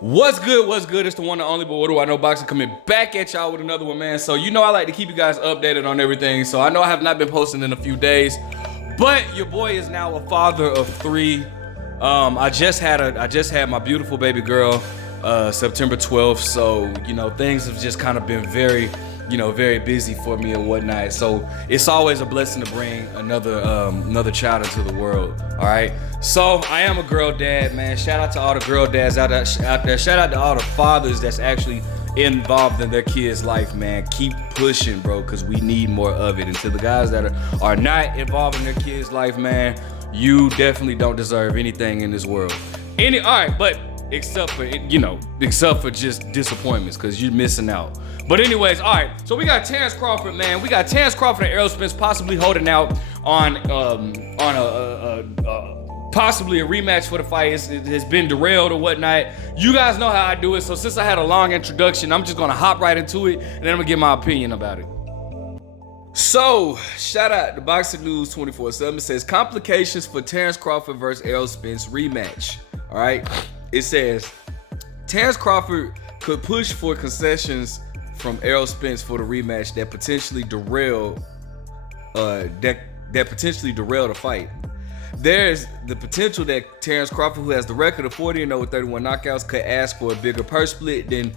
What's good? What's good? It's the one and only, but what do I know? Boxing coming back at y'all with another one, man. So you know I like to keep you guys updated on everything. So I know I have not been posting in a few days, but your boy is now a father of 3. I just had my beautiful baby girl, September 12th. So you know things have just kind of been very busy for me and whatnot. So it's always a blessing to bring another child into the world. All right. So I am a girl dad, man. Shout out to all the girl dads out there. Shout out to all the fathers that's actually involved in their kids' life, man. Keep pushing, bro, because we need more of it. And to the guys that are not involved in their kids' life, man, you definitely don't deserve anything in this world. But except for just disappointments, because you're missing out. But anyways, all right, so we got Terence Crawford, man. We got Terence Crawford and Errol Spence possibly holding out on possibly a rematch for the fight. It has been derailed or whatnot. You guys know how I do it, so since I had a long introduction, I'm just gonna hop right into it, and then I'm gonna give my opinion about it. So, shout out to Boxing News 24/7. It says, complications for Terence Crawford versus Errol Spence rematch. All right, it says, Terence Crawford could push for concessions from Errol Spence for the rematch that potentially derail the fight. There's the potential that Terence Crawford, who has the record of 40-0 with 31 knockouts, could ask for a bigger purse split than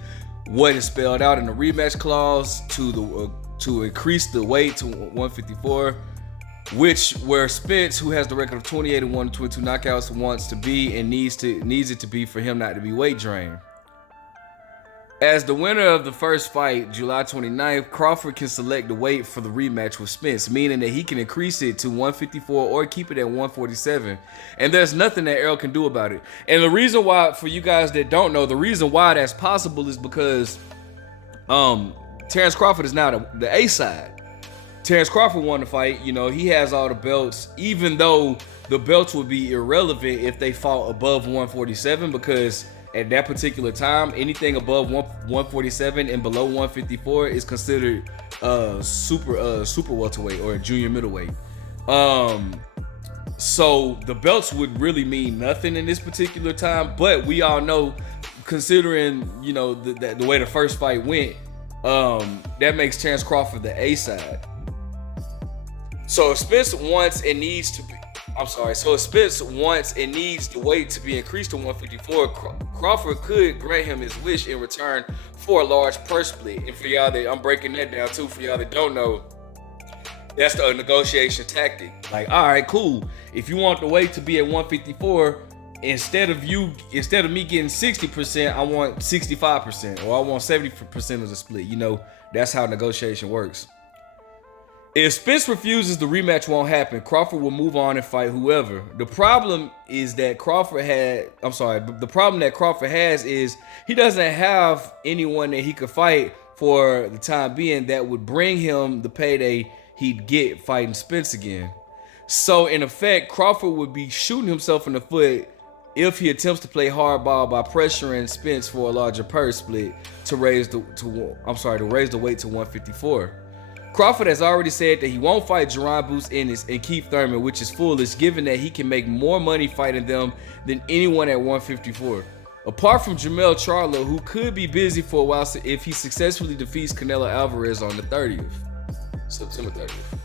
what is spelled out in the rematch clause to increase the weight to 154, where Spence, who has the record of 28-1 with 22 knockouts, wants to be and needs it to be for him not to be weight drained. As the winner of the first fight, July 29th, Crawford can select the weight for the rematch with Spence, meaning that he can increase it to 154 or keep it at 147. And there's nothing that Errol can do about it. And the reason why, for you guys that don't know, the reason why that's possible is because Terence Crawford is now the A side. Terence Crawford won the fight. You know, he has all the belts, even though the belts would be irrelevant if they fought above 147, because at that particular time, anything above 147 and below 154 is considered super welterweight or a junior middleweight. So the belts would really mean nothing in this particular time. But we all know, considering the way the first fight went, that makes Terence Crawford the A side. So if Spence wants and needs the weight to be increased to 154, Crawford could grant him his wish in return for a large purse split. And for y'all I'm breaking that down too, for y'all that don't know, that's the negotiation tactic. Like, all right, cool. If you want the weight to be at 154, instead of me getting 60%, I want 65%, or I want 70% of the split. That's how negotiation works. If Spence refuses, the rematch won't happen. Crawford will move on and fight whoever. The problem that Crawford has is he doesn't have anyone that he could fight for the time being that would bring him the payday he'd get fighting Spence again. So in effect, Crawford would be shooting himself in the foot if he attempts to play hardball by pressuring Spence for a larger purse split to raise the weight to 154. Crawford has already said that he won't fight Jerron Boots Ennis and Keith Thurman, which is foolish given that he can make more money fighting them than anyone at 154. Apart from Jermell Charlo, who could be busy for a while if he successfully defeats Canelo Alvarez on the 30th, September 30th.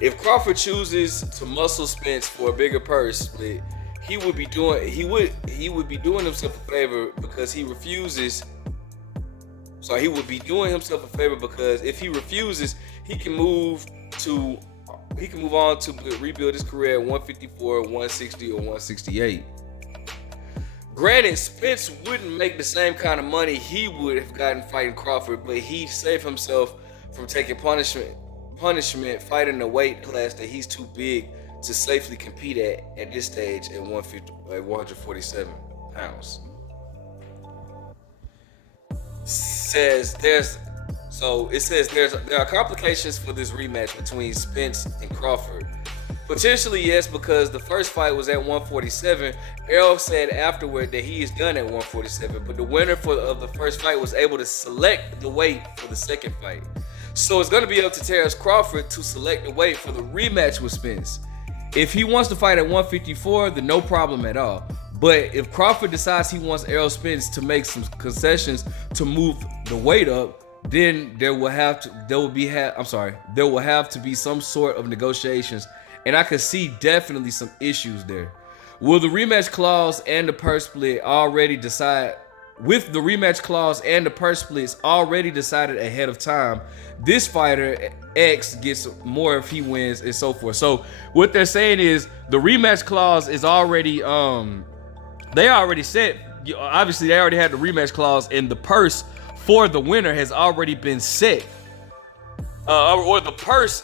If Crawford chooses to muscle Spence for a bigger purse split, he would be doing himself a favor because he refuses. So he would be doing himself a favor because if he refuses, he can move on to rebuild his career at 154, 160, or 168. Granted, Spence wouldn't make the same kind of money he would have gotten fighting Crawford, but he saved himself from taking punishment fighting a weight class that he's too big to safely compete at this stage at 147 pounds. There are complications for this rematch between Spence and Crawford. Potentially, yes, because the first fight was at 147. Errol said afterward that he is done at 147, but the winner of the first fight was able to select the weight for the second fight. So it's going to be up to Terence Crawford to select the weight for the rematch with Spence. If he wants to fight at 154, then no problem at all. But if Crawford decides he wants Errol Spence to make some concessions to move the weight up, then there will have to be some sort of negotiations, and I could see definitely some issues there. Will the rematch clause and the purse split already decide? With the rematch clause and the purse splits already decided ahead of time, this fighter X gets more if he wins and so forth. So what they're saying is the rematch clause is already they already set. Obviously, they already had the rematch clause, and the purse for the winner has already been set. Or the purse,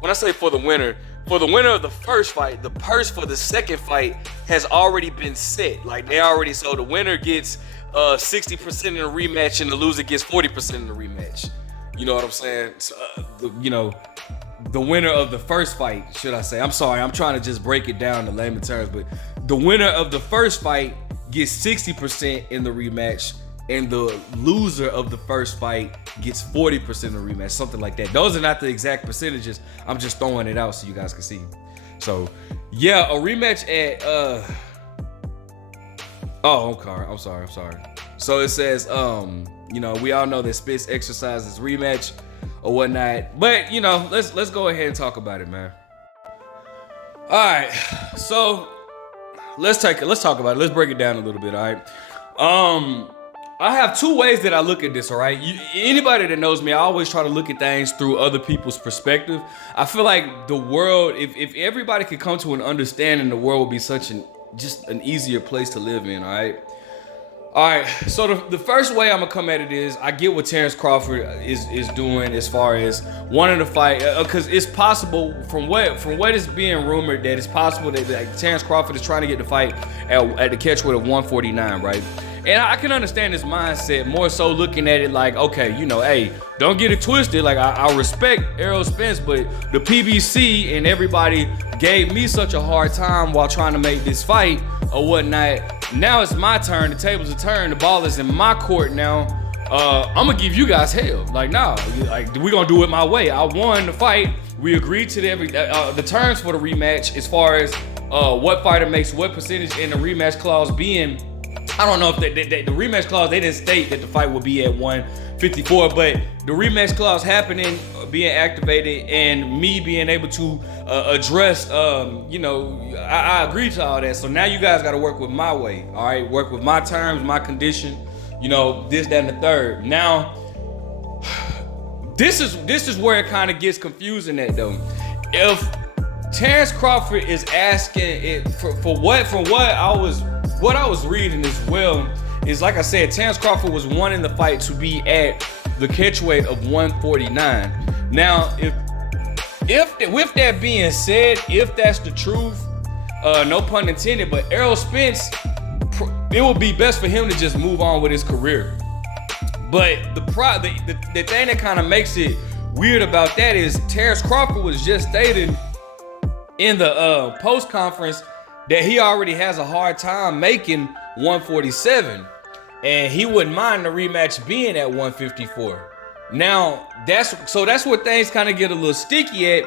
when I say for the winner of the first fight, the purse for the second fight has already been set. Like so the winner gets 60% in the rematch, and the loser gets 40% in the rematch. You know what I'm saying? So, the winner of the first fight, should I say? I'm sorry, I'm trying to just break it down to layman terms, but the winner of the first fight gets 60% in the rematch, and the loser of the first fight gets 40% in the rematch, something like that. Those are not the exact percentages. I'm just throwing it out so you guys can see. So, yeah, a rematch at I'm sorry. So it says, we all know that Spence exercises rematch or whatnot, but let's go ahead and talk about it, man. All right, so let's talk about it. Let's break it down a little bit. All right. I have two ways that I look at this, all right? Anybody that knows me, I always try to look at things through other people's perspective. I feel like the world, if everybody could come to an understanding, the world would be just an easier place to live in, all right? All right, so the first way I'm gonna come at it is, I get what Terence Crawford is doing as far as wanting to fight, because it's possible, from what is being rumored, that it's possible that Terence Crawford is trying to get the fight at the catchweight of 149, right? And I can understand his mindset, more so looking at it like, okay, hey, don't get it twisted. Like, I respect Errol Spence, but the PBC and everybody gave me such a hard time while trying to make this fight or whatnot. Now it's my turn. The tables are turned. The ball is in my court now. I'm gonna give you guys hell. Like, nah, like, we gonna do it my way. I won the fight. We agreed to the terms for the rematch as far as what fighter makes what percentage, in the rematch clause being, I don't know if the rematch clause, they didn't state that the fight would be at 154, but the rematch clause happening, being activated, and me being able to address, I agreed to all that. So now you guys got to work with my way, all right? Work with my terms, my condition, this, that, and the third. Now, this is where it kind of gets confusing at, though. If Terence Crawford is asking it for what I was reading as well, is, like I said, Terence Crawford was wanting the fight to be at the catchweight of 149. Now, if with that being said, if that's the truth, no pun intended, but Errol Spence, it would be best for him to just move on with his career. But the thing that kind of makes it weird about that is Terence Crawford was just stating in the post conference that he already has a hard time making 147, and he wouldn't mind the rematch being at 154. Now, that's where things kind of get a little sticky at,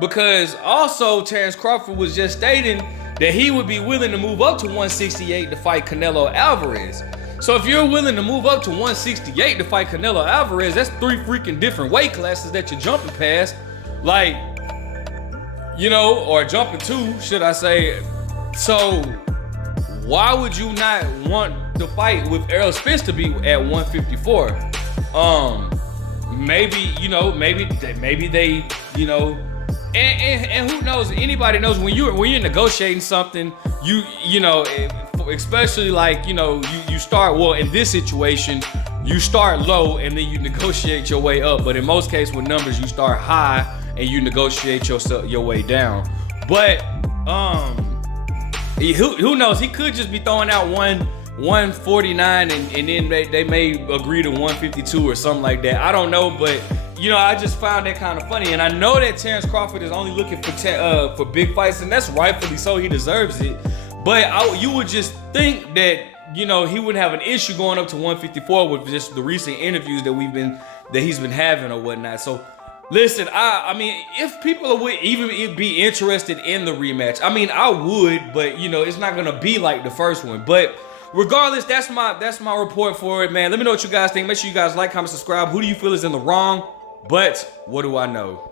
because also Terence Crawford was just stating that he would be willing to move up to 168 to fight Canelo Alvarez. So if you're willing to move up to 168 to fight Canelo Alvarez, that's 3 freaking different weight classes that you're jumping past, like, or jumping to, should I say. So why would you not want the fight with Errol Spence to be at 154? Maybe they, and who knows? Anybody knows when you're negotiating something, especially like, you start, well, in this situation, you start low and then you negotiate your way up. But in most cases with numbers, you start high and you negotiate your way down. But who knows? He could just be throwing out 149 and then they may agree to 152 or something like that. I don't know, but I just found that kind of funny. And I know that Terence Crawford is only looking for big fights, and that's rightfully so. He deserves it. But you would just think that he wouldn't have an issue going up to 154 with just the recent interviews that he's been having or whatnot. So Listen, I mean, if people would even be interested in the rematch, I mean, I would, but you know, it's not gonna be like the first one. But regardless, that's my report for it, man. Let me know what you guys think. Make sure you guys like, comment, subscribe. Who do you feel is in the wrong? But what do I know?